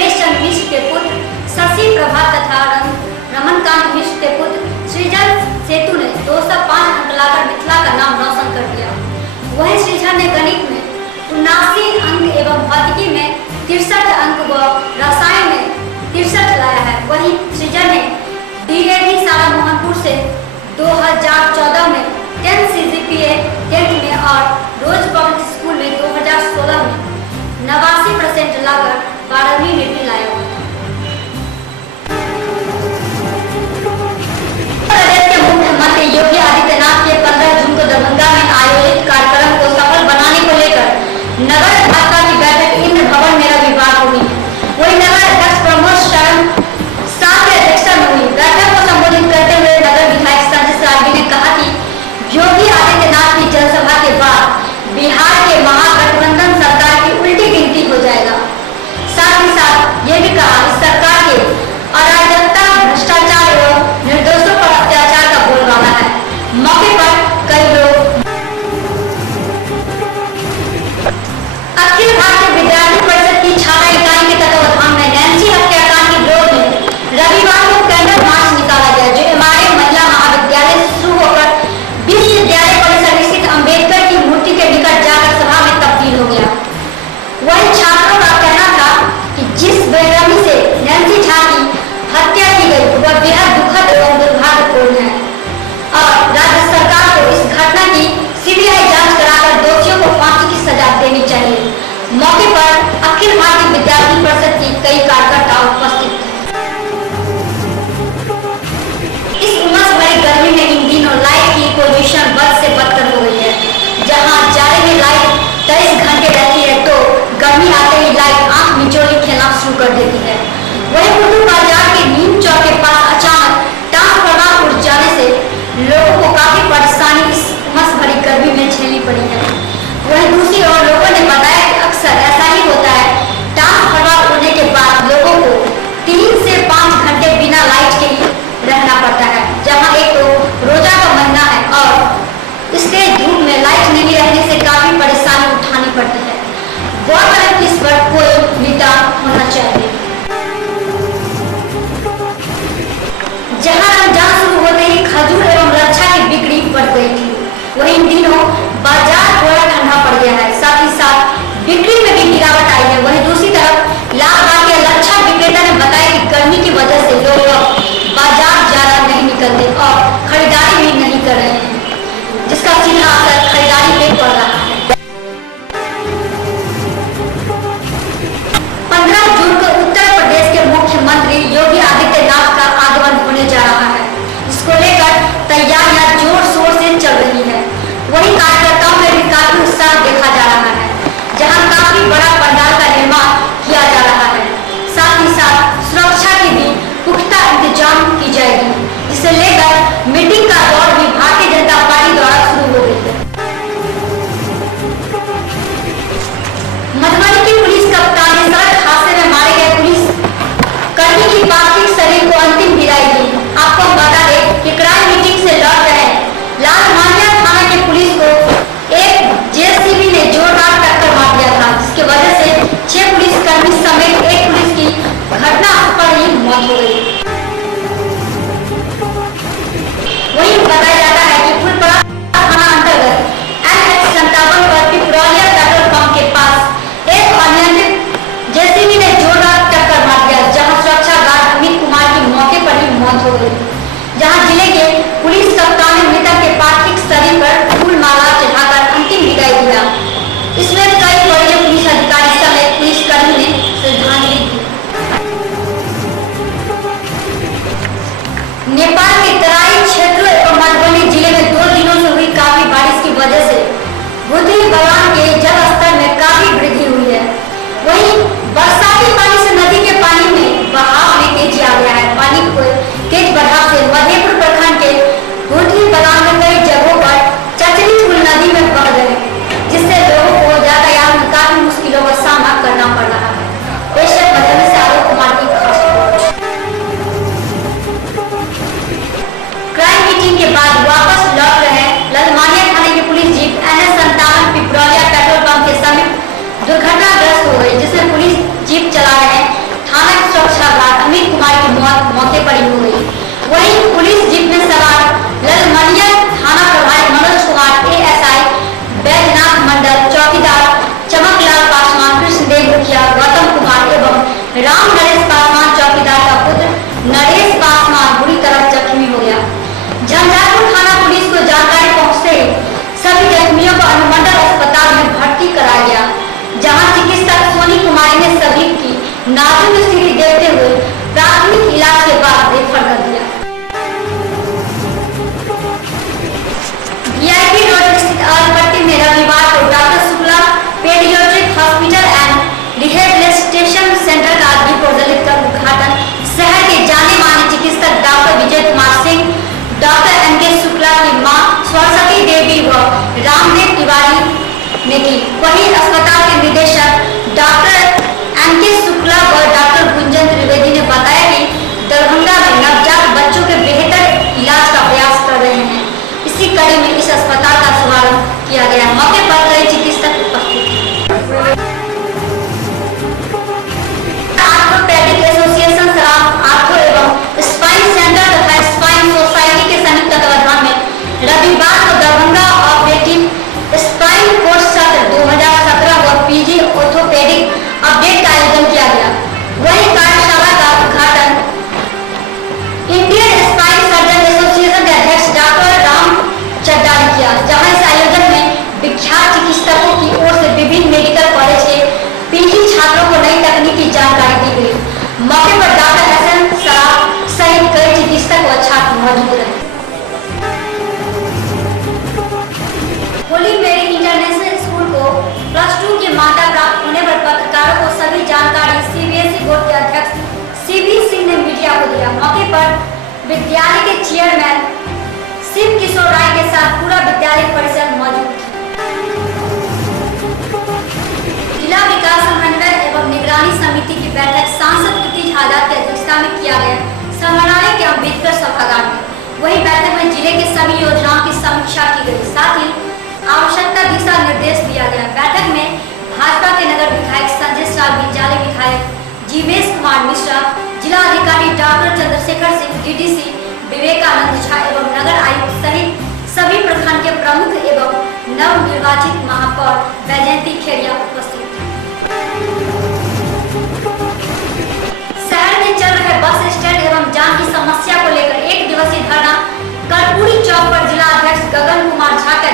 उमेश चंद्र मिश्र के पुत्र शशि प्रभा तथा रमनकांत मिश्र के पुत्र सृजन सेतु ने 205 अंक लाकर मिथिला का नाम रोशन कर दिया। वहीं सृजन ने गणित में 79 अंक एवं भौतिकी में 63 अंक व रसायन में 63 लाया है। वहीं सृजन ने डीएवी सारा मोहनपुर से 2014 में 10 CGPA 10th में और रोज पब्लिक स्कूल में 2016 में 89% लाकर 12वीं में भी लाया हुआ था। प्रदेश के मुख्यमंत्री योगी आदित्यनाथ के 15 जून को दरभंगा में आयोजित कार्यक्रम को सफल बनाने को लेकर नगर भाजपा की बैठक इंद्र भवन में रविवार को हुई। वही नगर अध्यक्ष प्रमोद शरण साह की अध्यक्षता में हुई। बैठक को संबोधित करते हुए नगर विधायक संजय सरावगी ने कहा कि योगी आदित्यनाथ की जनसभा के बाद बिहार के महागठबंधन सरकार की उल्टी गिनती हो जाएगा। साथ ही साथ ये भी कहा इस सरकार के अराजकता, भ्रष्टाचार एवं निर्दोषों पर अत्याचार का बोलबाला है। मौके पर कई लोग अखिल भारतीय विद्यार्थी परिषद की छात्रा इकाई के तत्वावधान में नैन्सी हत्याकांड के विरोध में रविवार को कैंडल मार्च निकाला गया, जो एमआरए महिला महाविद्यालय से शुरू होकर विश्वविद्यालय परिसर स्थित अम्बेडकर की मूर्ति के निकट जाकर सभा में तब्दील हो गया। वही छात्रों का कहना था कि जिस बेरहमी से नैन्सी झा की हत्या की गई वह बेहद दुखद एवं दुर्भाग्यपूर्ण है और राज्य सरकार को इस घटना की सीबीआई जांच कराकर दोषियों को फांसी की सजा देनी चाहिए। मौके पर अखिल भारतीय विद्यार्थी परिषद की कई कार्यकर्ता उपस्थित थे। इस उमस भरी गर्मी में इन दिनों लाइट की पोजीशन बद से बदतर हो गई है। जहां जाड़े में लाइट 23 घंटे रहती है तो गर्मी आते ही लाइट आंख मिचोली खेलना शुरू कर देती है। वहीं कुटुंब बाजार के नीम चौक के पास अचानक ट्रांसफार्मर उड़ जाने से लोगों को काफी परेशानी इस उमस भरी गर्मी में झेलनी पड़ी है। वहीं दूसरी ओर लोगों ने बताया कि अक्सर ऐसा ही होता है, ट्रांसफार्मर उड़ने के बाद लोगों को 3 से 5 घंटे बिना लाइट के ही रहना पड़ता है। जहां एक तो रोजा का महीना है और इसके धूप में लाइट नहीं रहने से काफी परेशानी उठानी पड़ती है। गौरतलब इस पर कोई निदान होना चाहिए। जहां रमजान शुरू होते ही खजूर एवं रक्षा की बिक्री बढ़ गई थी, वहीं इन दिनों बाजार थोड़ा ठंडा पड़ गया है। साथ ही साथ बिक्री में भी गिरावट आई है। वहीं दूसरी तरफ लालबाग के रक्षा विक्रेता ने बताया कि गर्मी की वजह से लोग बाजार ज्यादा नहीं निकलते और खरीदारी भी नहीं कर रहे हैं, जिसका सीधा असर खरीदारी पे पड़ रहा है। 15 जून को उत्तर प्रदेश के मुख्यमंत्री योगी आदित्यनाथ का आगमन होने जा रहा है। इसको लेकर तैयारियां जोर शोर से चल रही है। वहीं कार्यकर्ताओं में भी काफी उत्साह देखा जा रहा है, जहां काफी बड़ा पंडाल का निर्माण किया जा रहा है। साथ ही साथ सुरक्षा की भी पुख्ता इंतजाम की जाएगी, जिसे लेकर मीटिंग का दौर भी भारतीय जनता पार्टी द्वारा शुरू हो गई है। मधुबनी की पुलिस कप्तान ने सड़क हादसे में मारे गए पुलिस कर्मी की पार्थिव शरीर को अंतिम विदाई दी। आपको बता दें कि क्राइम मीटिंग से लौट रहे लालमानिया थाना के पुलिस को एक जेसीबी ने जोरदार टक्कर मार दिया था, जिसकी वजह से 6 पुलिसकर्मी समेत एक पुलिस की घटना पर ही मौत हो गई। वहीं बताया जाता है कि फुलपरा थाना अंतर्गत NH57 पर पिपरौलिया पेट्रोल पंप के पास एक अनियंत्रित जेसीबी ने जोरदार टक्कर मार दिया, जहां सुरक्षा गार्ड अमित कुमार की मौके पर ही मौत हो गई। जहां जिले के पुलिस कप्तान ने मृतक के पार्थिव शरीर पर फूल माला चढ़ाकर अंतिम विदाई दिया। इसमें कई वरीय पुलिस अधिकारी समेत पुलिसकर्मी ने श्रद्धांजलि दी। नेपाल के तराई क्षेत्रों एवं मधुबनी जिले में 2 दिनों से हुई काफी बारिश की वजह से बुद्धि बगान के जल स्तर में काफी वृद्धि हुई है। वहीं बरसाती पानी से नदी के पानी में बहाव में तेजी आ गया है। पानी को तेज बढ़ाव से मधेपुर प्रखंड के बुद्धि बगान में कई जगहों पर चचरी पुल नदी में बह गए, जिससे लोगों को यातायात में काफी मुश्किलों का सामना करना पड़ रहा है। पेशक मधुबनी से आलोक कुमार की खास रिपोर्ट। क्राइम मीटिंग के बाद वापस लौट रहे लालमानिया थाने की police jeep NH57 Piprauliya petrol pump के समीप दुर्घटनाग्रस्त हो गई, जिसमें पुलिस जीप चला रहे भागते पड़ी हो गई। वहीं पुलिस जीप में सवार ललमनिया थाना प्रभारी मनोज कुमार, एएसआई बैजनाथ मंडल, चौकीदार चमकलाल पासवान, कृष्णदेव मुखिया, गौतम कुमार एवं राम नरेश पासवान चौकीदार का पुत्र नरेश पासवान बुरी तरह जख्मी हो गया। झंझारपुर थाना पुलिस को जानकारी पहुंचते ही सभी जख्मियों को अनुमंडल अस्पताल में भर्ती कराया गया, जहां चिकित्सक सोनी कुमारी ने सभी की नाजुक स्थिति देखते हुए प्राथमिक इलाज के बाद रेफर कर दिया। वीआईपी रोड स्थित अलपट्टी में रविवार को doctor Shukla paediatric hospital and rehabilitation centre का दीपोत्सव का उद्घाटन शहर के जाने माने चिकित्सक doctor Vijay Kumar Singh, doctor N K Shukla की मां सरस्वती देवी व रामदेव तिवारी ने की। वहीं अस्पताल के निदेशक डॉक्टर एनके शुक्ला व डॉक्टर गुंजन त्रिवेदी ने बताया कि दरभंगा में नवजात बच्चों के बेहतर इलाज का प्रयास कर रहे हैं। इसी कड़ी में इस अस्पताल का शुभारंभ किया गया। मौके पर कई चिकित्सक उपस्थित थे। आर्थोपेडिक एसोसिएशन सराफ आर्थो एवं स्पाइन सेंटर तथा स्पाइन सोसाइटी के संयुक्त तत्वाधान में रविवार को दरभंगा ऑपरेटिव स्पाइन कोर्स सत्र 2017 व पीजी ऑर्थोपेडिक अपडेट का आयोजन किया गया। वहीं कार्यशाला का उद्घाटन इंडियन स्पाइन सर्जन एसोसिएशन के अध्यक्ष डॉक्टर राम चड्डा ने किया, जहां इस आयोजन में विख्यात चिकित्सकों की ओर से विभिन्न मेडिकल कॉलेज के पीजी छात्रों को नई तकनीकी जानकारी दी गई। मौके पर डॉक्टर एसएन सराफ सहित कई चिकित्सक व छात्र मौजूद रहे। होली मेरी इंटरनेशनल स्कूल को +2 की मान्यता प्राप्त होने पर पत्रकारों को सभी जानकारी सीबीएसई बोर्ड के अध्यक्ष सीबी सिंह ने मीडिया को दिया। मौके पर विद्यालय के चेयरमैन शिव किशोर राय के साथ पूरा विद्यालय परिषद मौजूद था। जिला विकास समन्वय एवं निगरानी समिति की बैठक सांसद कृति आजाद की अध्यक्षता में किया गया समन्वय के अम्बेडकर सभागार में। वही बैठक में जिले के सभी योजनाओं की समीक्षा की गई, साथ ही आवश्यकता दिशा निर्देश दिया गया। बैठक में भाजपा के नगर विधायक संजय साल, विद्यालय विधायक जीवेश कुमार मिश्रा, जिला अधिकारी डॉक्टर चंद्रशेखर सिंह, डीडीसी विवेकानंद झा एवं नगर आयुक्त सहित सभी प्रखंड के प्रमुख एवं नव निर्वाचित महापौर वैजयंती खेड़िया उपस्थित थे। शहर में चल रहे बस स्टैंड एवं जाम की समस्या को लेकर 1 दिवसीय धरना कर्पूरी चौक पर जिला अध्यक्ष गगन कुमार झा के